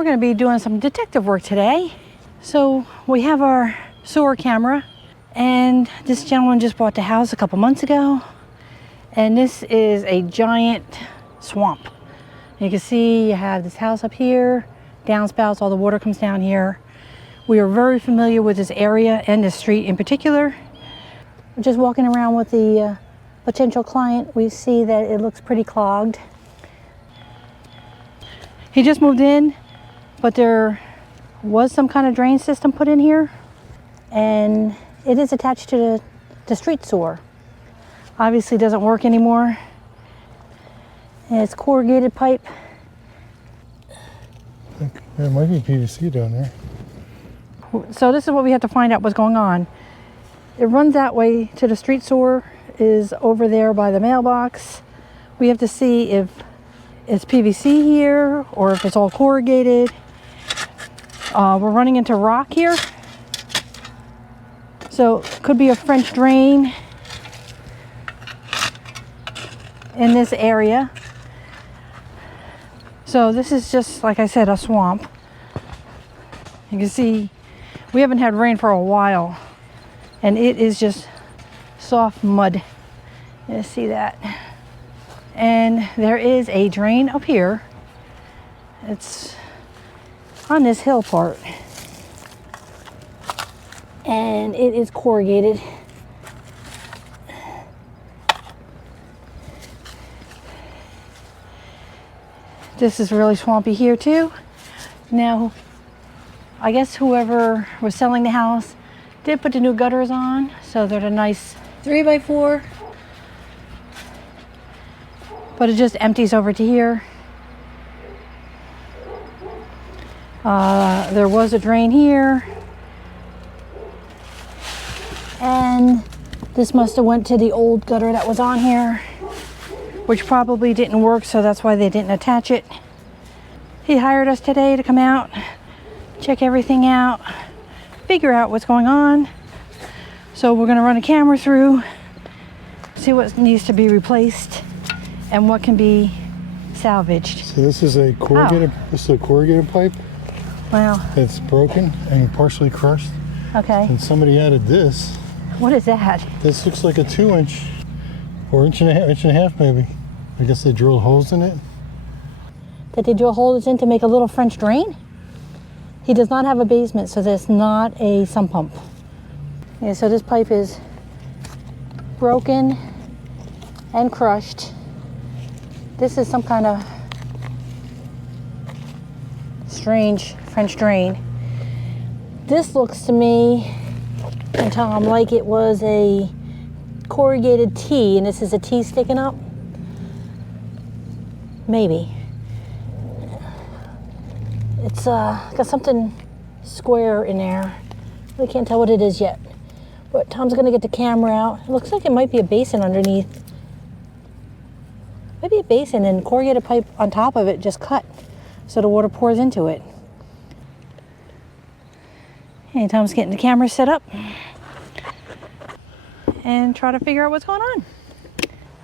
We're going to be doing some detective work today. So we have our sewer camera, and this gentleman just bought the house a couple months ago, and this is a giant swamp. You can see you have this house up here, downspouts, all the water comes down here. We are very familiar with this area and this street in particular. We're just walking around with the potential client. We see that it looks pretty clogged. He just moved in, but there was some kind of drain system put in here, and it is attached to the street sewer. Obviously doesn't work anymore. And it's corrugated pipe. There might be PVC down there. So this is what we have to find out what's going on. It runs that way to the street sewer, is over there by the mailbox. We have to see if it's PVC here or if it's all corrugated. We're running into rock here. So could be a French drain in this area. So this is just, like I said, a swamp. You can see we haven't had rain for a while, and it is just soft mud. You see that? And there is a drain up here. It's on this hill part, and it is corrugated. This is really swampy here too. Now, I guess whoever was selling the house did put the new gutters on, so they're a nice 3x4, but it just empties over to here. There was a drain here, and this must have went to the old gutter that was on here, which probably didn't work, so that's why they didn't attach it. He hired us today to come out, check everything out, figure out what's going on. So we're gonna run a camera through, see what needs to be replaced and what can be salvaged. So this is a corrugated, This is a corrugated pipe. Wow. It's broken and partially crushed. Okay. And somebody added this. What is that? This looks like a 2-inch or inch and a half maybe. I guess they drilled holes in it. Did they drill holes in to make a little French drain? He does not have a basement, so there's not a sump pump. Yeah, so this pipe is broken and crushed. This is some kind of strange French drain. This looks to me, and Tom, like it was a corrugated T, and this is a T sticking up. Maybe. It's got something square in there. I can't tell what it is yet. But Tom's gonna get the camera out. It looks like it might be a basin underneath. Maybe a basin and corrugated pipe on top of it just cut so the water pours into it. And Tom's getting the camera set up and try to figure out what's going on.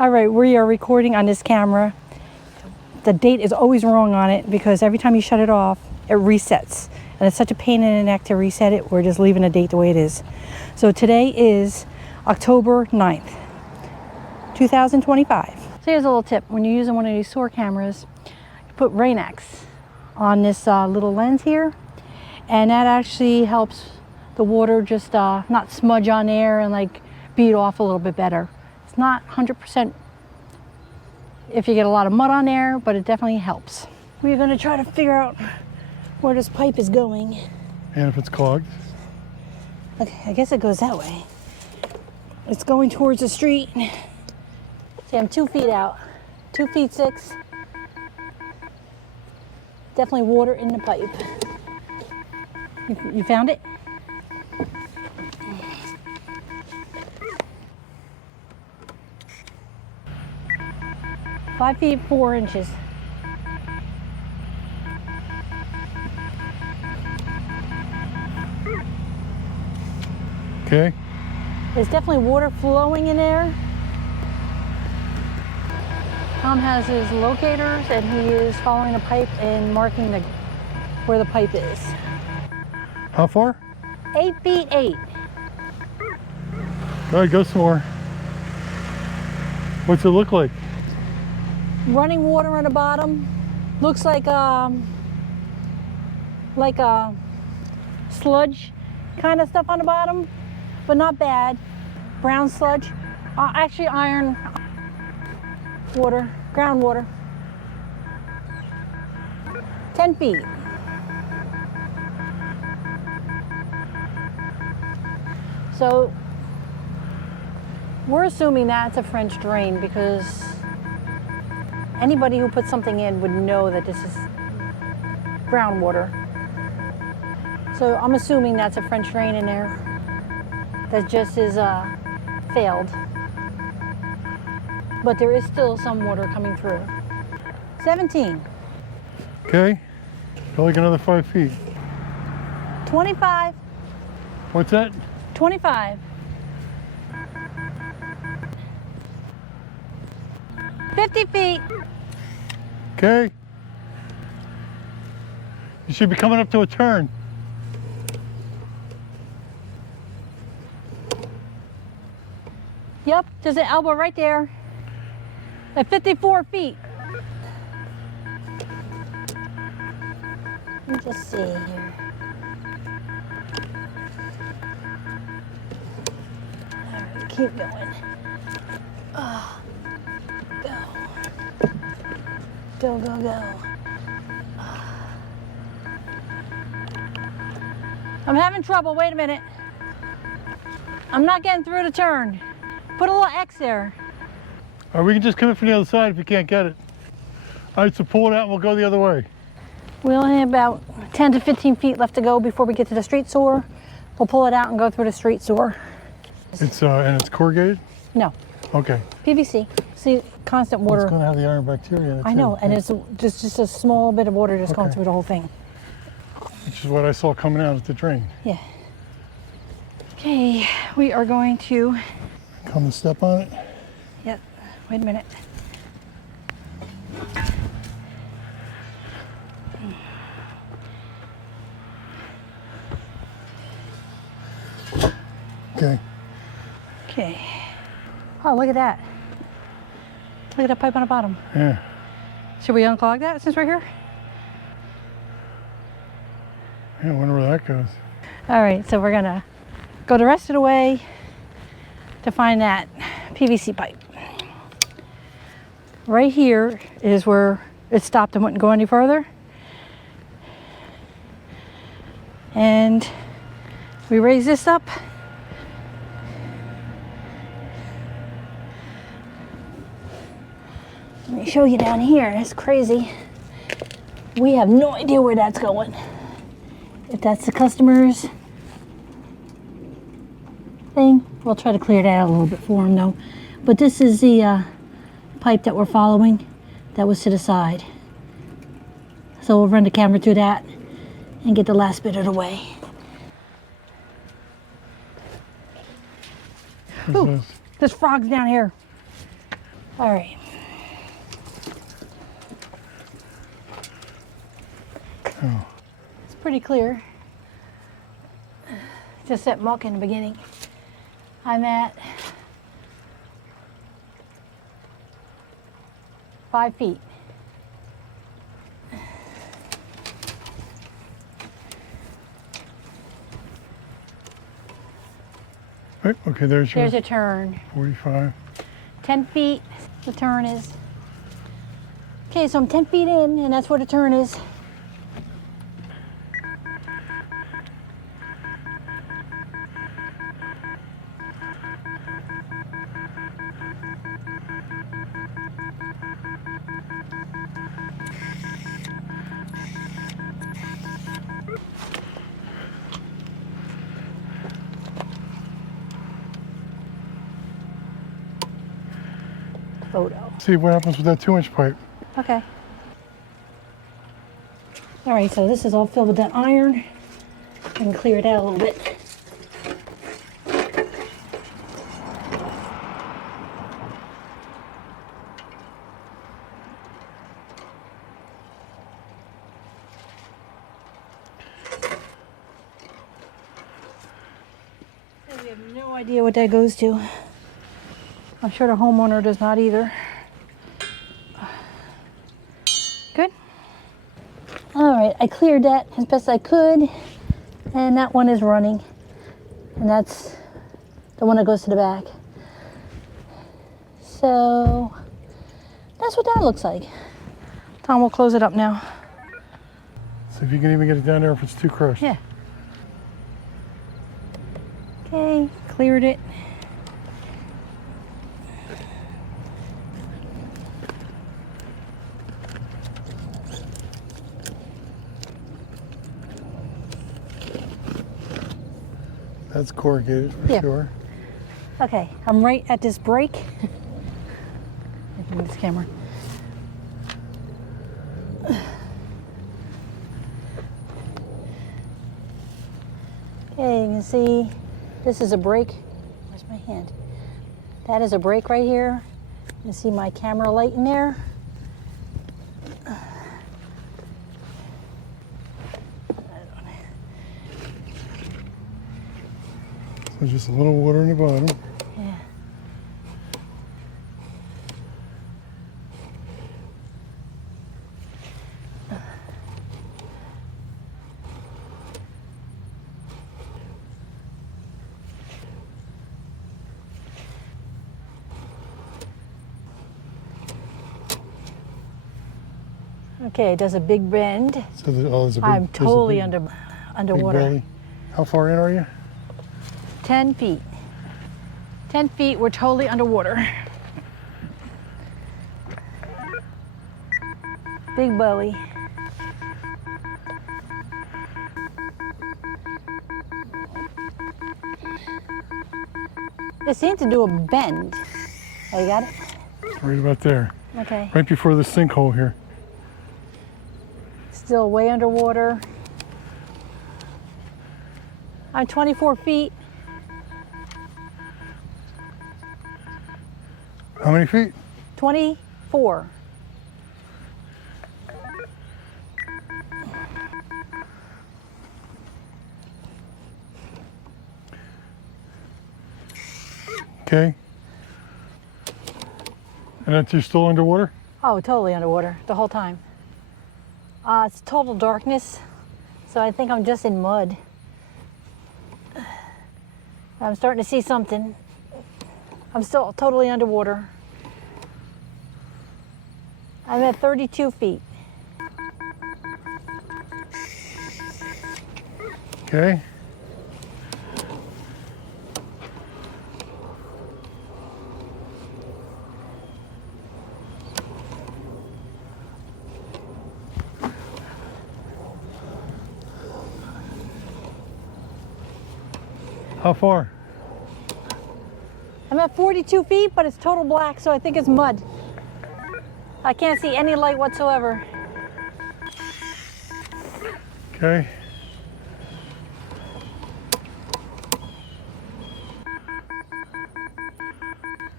All right, we are recording on this camera. The date is always wrong on it because every time you shut it off, it resets. And it's such a pain in the neck to reset it. We're just leaving the date the way it is. So today is October 9th, 2025. So here's a little tip. When you're using one of these sewer cameras, you put Rain-X on this little lens here. And that actually helps the water just not smudge on there and like bead off a little bit better. It's not 100% if you get a lot of mud on there, but it definitely helps. We're gonna try to figure out where this pipe is going. And if it's clogged. Okay, I guess it goes that way. It's going towards the street. See, I'm 2 feet out, 2 feet 6. Definitely water in the pipe. You found it? Five feet 4 inches. Okay. There's definitely water flowing in there. Tom has his locators and he is following the pipe and marking where the pipe is. How far? 8 feet 8. Go ahead, go some more. What's it look like? Running water on the bottom. Looks like a sludge kind of stuff on the bottom, but not bad. Brown sludge. Actually iron water, groundwater. 10 feet. So we're assuming that's a French drain because anybody who puts something in would know that this is groundwater. So I'm assuming that's a French drain in there that just is failed. But there is still some water coming through. 17. Okay. Go like another 5 feet. 25. What's that? 25. 50 feet. Okay. You should be coming up to a turn. Yep, there's an elbow right there. At 54 feet. Let me just see here. All right, keep going. Oh, go. Go, go, go. I'm having trouble, wait a minute. I'm not getting through the turn. Put a little X there. Or we can just come in from the other side if you can't get it. All right, so pull it out and we'll go the other way. We only have about 10 to 15 feet left to go before we get to the street sewer. We'll pull it out and go through the street sewer. It's and it's corrugated? No, Okay. PVC. See, constant It's water. going to have the iron bacteria in it I too. know, and it's just a small bit of water just going Okay. through the whole thing. Which is what I saw coming out at the drain. Yeah. Okay, we are going to, Come and step on it. yep, wait a minute. Okay. Okay. Oh, look at that. Look at that pipe on the bottom. Yeah. Should we unclog that since we're here? Yeah, I wonder where that goes. All right, so we're gonna go the rest of the way to find that PVC pipe. Right here is where it stopped and wouldn't go any further. And we raise this up. Let me show you down here. It's crazy. We have no idea where that's going. If that's the customer's thing, we'll try to clear that out a little bit for him though. But this is the pipe that we're following that was to the side. So we'll run the camera through that and get the last bit of the way. What's Ooh, this? there's frogs down here. All right. Oh. It's pretty clear. Just that muck in the beginning. I'm at 5 feet. Right, okay, there's your There's a turn. 45. 10 feet, the turn is. Okay, so I'm 10 feet in, and that's where the turn is. Photo. See what happens with that 2-inch pipe. Okay. All right, so this is all filled with that iron. I can clear it out a little bit. have no idea what that goes to. I'm sure the homeowner does not either. Good. All right, I cleared that as best I could, and that one is running, and that's the one that goes to the back. So that's what that looks like. Tom will close it up now. See if you can even get it down there if it's too crushed. Yeah. Okay, cleared it. That's corrugated for Yeah. sure. Okay, I'm right at this break. Move this camera. Okay, you can see this is a break. Where's my hand? That is a break right here. You can see my camera light in there. So just a little water in the bottom. Yeah. Okay, it does a big bend. So there's a big, I'm totally big underwater. belly. How far in are you? 10 feet. 10 feet, we're totally underwater. Big belly. It seemed to do a bend. Oh, you got it? Right about there. Okay. Right before the sinkhole here. Still way underwater. I'm 24 feet. How many feet? 24. Okay. And that's you're still underwater? Oh, totally underwater the whole time. It's total darkness, so I think I'm just in mud. I'm starting to see something. I'm still totally underwater. I'm at 32 feet. Okay. How far? I'm at 42 feet, but it's total black, so I think it's mud. I can't see any light whatsoever. Okay.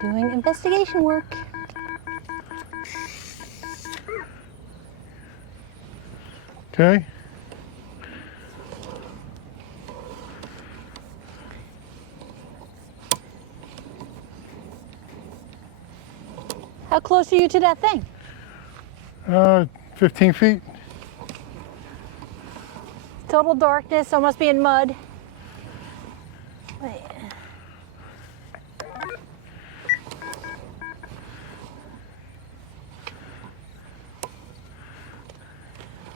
Doing investigation work. Okay. How close are you to that thing? 15 feet. Total darkness, so I must be in mud. Wait.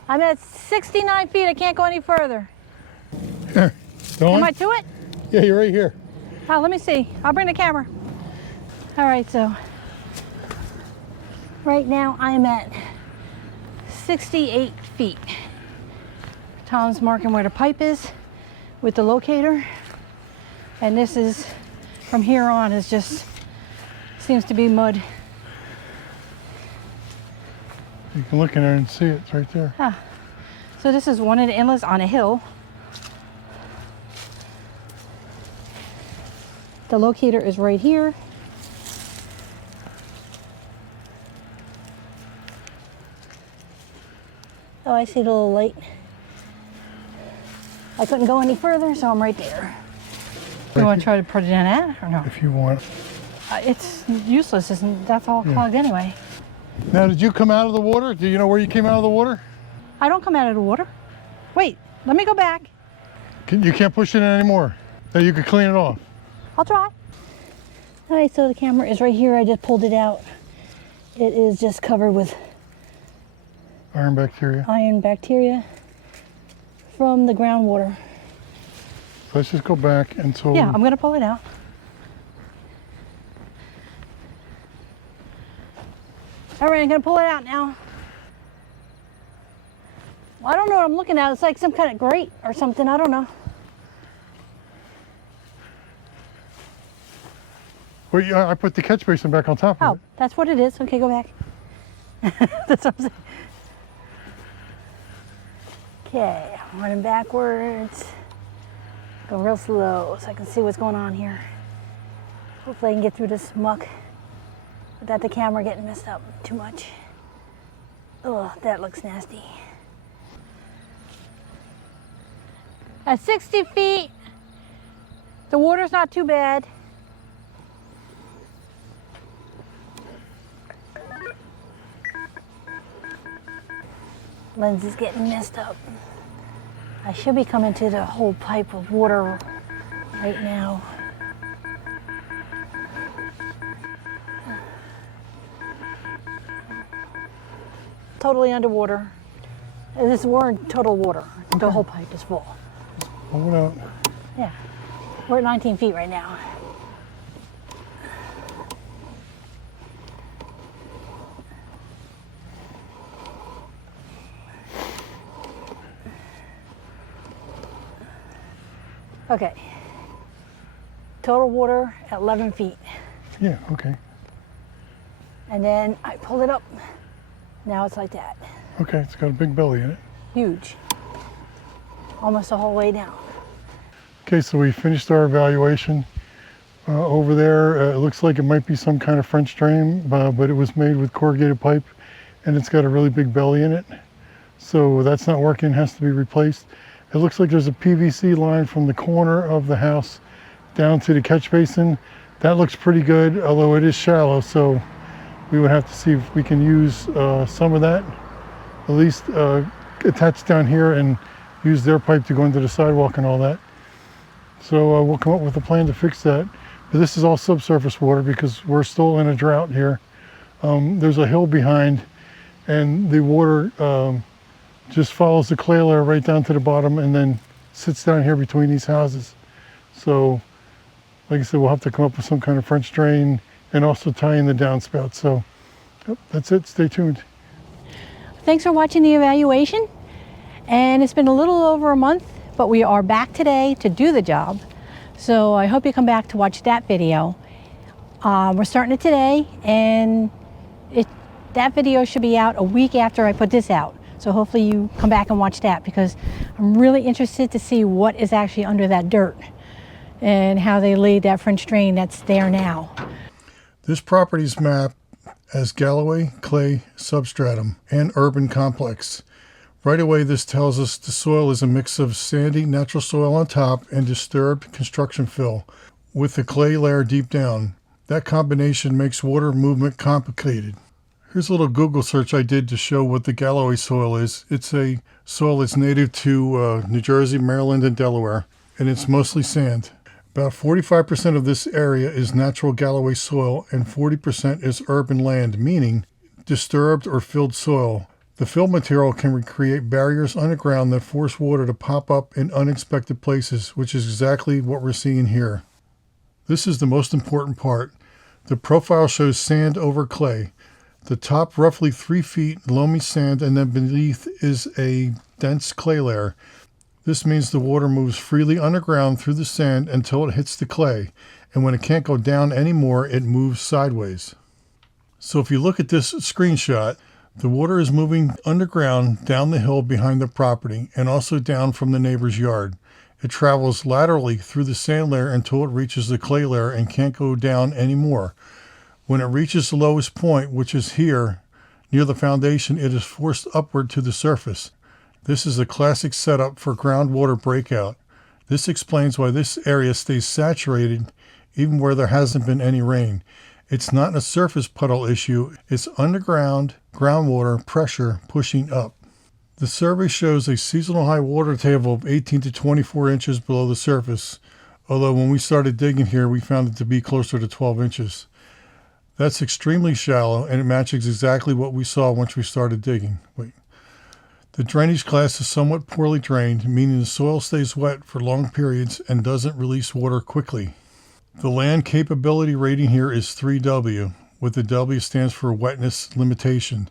I'm at 69 feet, I can't go any further. Here. Going? Am I to it? Yeah, you're right here. Oh, let me see. I'll bring the camera. All right, so right now I'm at 68 feet. Tom's marking where the pipe is with the locator. And this is, from here on, is just, seems to be mud. You can look in there and see it. It's right there. Ah. So this is one of the inlets on a hill. The locator is right here. Oh, I see the little light. I couldn't go any further, so I'm right there. You want to try to put it in that or no? If you want. It's useless, isn't that's all clogged anyway. Now, did you come out of the water? Do you know where you came out of the water? I don't come out of the water. Wait, let me go back. You can't push it in anymore. Now you could clean it off. I'll try. All right, so the camera is right here. I just pulled it out. It is just covered with Iron bacteria from the groundwater. So let's just go back until... Yeah, I'm gonna pull it out. All right, I'm gonna pull it out now. Well, I don't know what I'm looking at. It's like some kind of grate or something. I don't know. Well, yeah, I put the catch basin back on top of it. Oh, that's what it is. Okay, go back. That's what I'm saying. Okay, I'm running backwards. Go real slow so I can see what's going on here. Hopefully I can get through this muck without the camera getting messed up too much. Oh, that looks nasty. At 60 feet, the water's not too bad. Lens is getting messed up. I should be coming to the whole pipe of water right now. Totally underwater. We're in total water. The whole pipe is full. Pull it out. Yeah, we're at 19 feet right now. Okay, total water at 11 feet. Yeah, okay. And then I pull it up. Now it's like that. Okay, it's got a big belly in it. Huge. Almost the whole way down. Okay, so we finished our evaluation. Over there, it looks like it might be some kind of French drain, but it was made with corrugated pipe and it's got a really big belly in it. So that's not working, has to be replaced. It looks like there's a PVC line from the corner of the house down to the catch basin. That looks pretty good, although it is shallow, so we would have to see if we can use some of that, at least attach down here and use their pipe to go into the sidewalk and all that. So we'll come up with a plan to fix that. But this is all subsurface water because we're still in a drought here. There's a hill behind and the water just follows the clay layer right down to the bottom and then sits down here between these houses. So, like I said, we'll have to come up with some kind of French drain and also tie in the downspout. So, yep, that's it. Stay tuned. Thanks for watching the evaluation. And it's been a little over a month, but we are back today to do the job. So I hope you come back to watch that video. We're starting it today, and that video should be out a week after I put this out. So hopefully you come back and watch that because I'm really interested to see what is actually under that dirt and how they laid that French drain that's there now. This property's mapped as Galloway Clay Substratum and Urban Complex. Right away, this tells us the soil is a mix of sandy natural soil on top and disturbed construction fill with the clay layer deep down. That combination makes water movement complicated. Here's a little Google search I did to show what the Galloway soil is. It's a soil that's native to New Jersey, Maryland, and Delaware, and it's mostly sand. About 45% of this area is natural Galloway soil and 40% is urban land, meaning disturbed or filled soil. The fill material can create barriers underground that force water to pop up in unexpected places, which is exactly what we're seeing here. This is the most important part. The profile shows sand over clay. The top roughly 3 feet loamy sand and then beneath is a dense clay layer. This means the water moves freely underground through the sand until it hits the clay, and when it can't go down anymore, it moves sideways. So if you look at this screenshot, the water is moving underground down the hill behind the property and also down from the neighbor's yard. It travels laterally through the sand layer until it reaches the clay layer and can't go down anymore. When it reaches the lowest point, which is here, near the foundation, it is forced upward to the surface. This is a classic setup for groundwater breakout. This explains why this area stays saturated even where there hasn't been any rain. It's not a surface puddle issue, it's underground groundwater pressure pushing up. The survey shows a seasonal high water table of 18 to 24 inches below the surface, although when we started digging here we found it to be closer to 12 inches. That's extremely shallow, and it matches exactly what we saw once we started digging. The drainage class is somewhat poorly drained, meaning the soil stays wet for long periods and doesn't release water quickly. The land capability rating here is 3W, with the W stands for wetness limitation.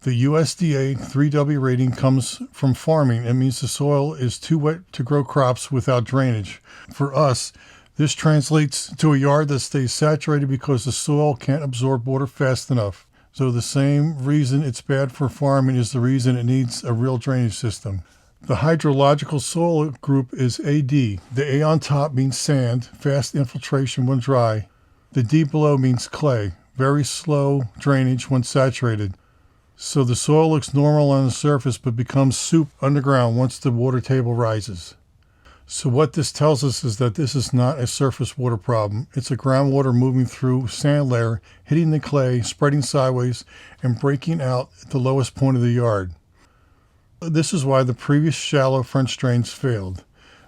The USDA 3W rating comes from farming. It means the soil is too wet to grow crops without drainage. For us, this translates to a yard that stays saturated because the soil can't absorb water fast enough. So the same reason it's bad for farming is the reason it needs a real drainage system. The hydrological soil group is AD. The A on top means sand, fast infiltration when dry. The D below means clay, very slow drainage when saturated. So the soil looks normal on the surface but becomes soup underground once the water table rises. So what this tells us is that this is not a surface water problem. It's a groundwater moving through sand layer, hitting the clay, spreading sideways, and breaking out at the lowest point of the yard. This is why the previous shallow French drains failed.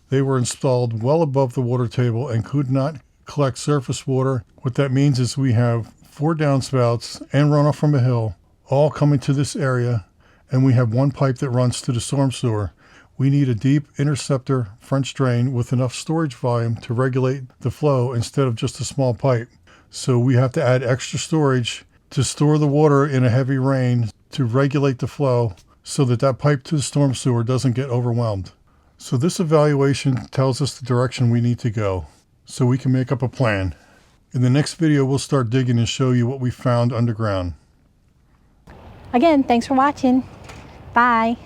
They were installed well above the water table and could not collect surface water. What that means is we have 4 downspouts and runoff from a hill, all coming to this area, and we have one pipe that runs to the storm sewer. We need a deep interceptor French drain with enough storage volume to regulate the flow instead of just a small pipe. So we have to add extra storage to store the water in a heavy rain to regulate the flow so that that pipe to the storm sewer doesn't get overwhelmed. So this evaluation tells us the direction we need to go so we can make up a plan. In the next video, we'll start digging and show you what we found underground. Again, thanks for watching. Bye.